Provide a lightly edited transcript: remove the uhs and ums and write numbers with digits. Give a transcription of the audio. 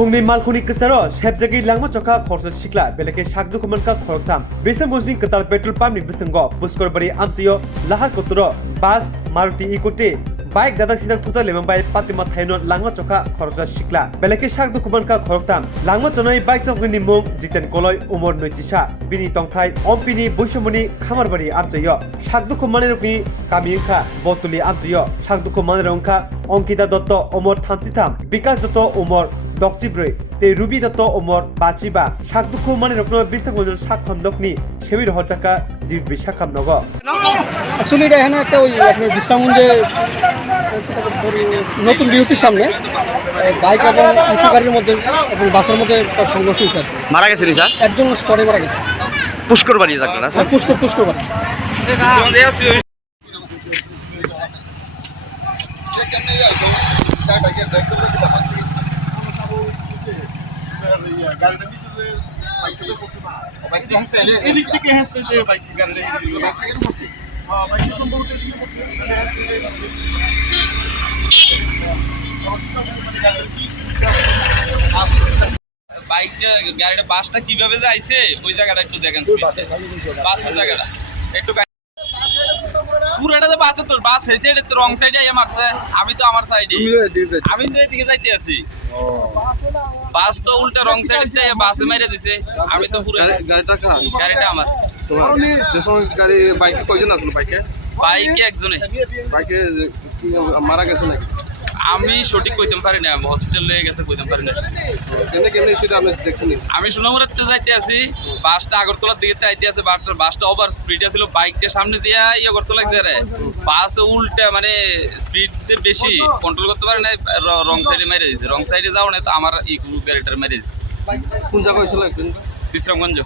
Malkhungni Kwcharo Sebjagwi langma chokha khorsa sikla beleke sakdu khumanka khoroktam bishramganjni katal petrol pump ni bisingo buskorbari amchiyo lahar koturo bus Maruti Ecote bike dadak sidak thuta lemambai patima thaino langma chokha khorsa sikla beleke sakdu khumanka khoroktam langma chonai bike chokni mung Jiten koloi umor noitisa bini tongthai ompini boisomoni khamarbari amchiyo sakdu khumani rokni kamiyungkha botuli amchiyo sakdu khumani rongkha Onkita Dotto umor 33 Bikas Dotto umor Dokjibroi te Ruby Dotto umor 25 sakduku mani rokno bishramganj sak khondokni sebir hojaka jibit bisakam nogo আসলে এটা এখানে একটা ওই আপনার বishramganjে নতুন বিউসির সামনে bike এবং eco গাড়ির মধ্যে এবং বাসের মধ্যে একটা সংঘর্ষ হয়েছে মারা গেছে নি স্যার একজন স্পটে মারা গেছে পুষ্কর বাড়ি যাকনা স্যার পুষ্কর বাড়ি বাইকটা গাড়িটা বাসটা কিভাবে যাইছে ওই জায়গাটা একটু দেখেন বাসের জায়গাটা একটু পুরাটা তো বাসে তোর বাস হয়েছে এটা তো রং সাইডে আইয়া মারছে আমি তো আমার সাইডে আমি তো এদিকে যাইতে আছি বাস তো উল্টা রং সাইডে বাসে মেরে দিছে আমি তো পুরো গাড়িটা আমার গাড়ি বাইকে কয়জন আসলো বাইকে একজনে বাইকে মারা গেছে নাকি আমি সঠিক কইতে পারি না হসপিটাল লয়ে গেছে কইতে পারি না কেমনে সেটা আমি দেখছিনি আমি সোনামুড়াতে যাইতে আছি বাসটা আগরতলার দিকে যাইতে আছে বাসটা ওভার স্পিডে ছিল বাইকটা সামনে দিয়া আগরতলা গেছে বাস উল্টা মানে স্পিড বেশি কন্ট্রোল করতে পারে না রং সাইডে মেরে দিয়েছে রং সাইডে যাও না তো আমার এই গাড়িটার মেরে দিয়েছে কোন জায়গায় হয়েছিল বিশ্রামগঞ্জ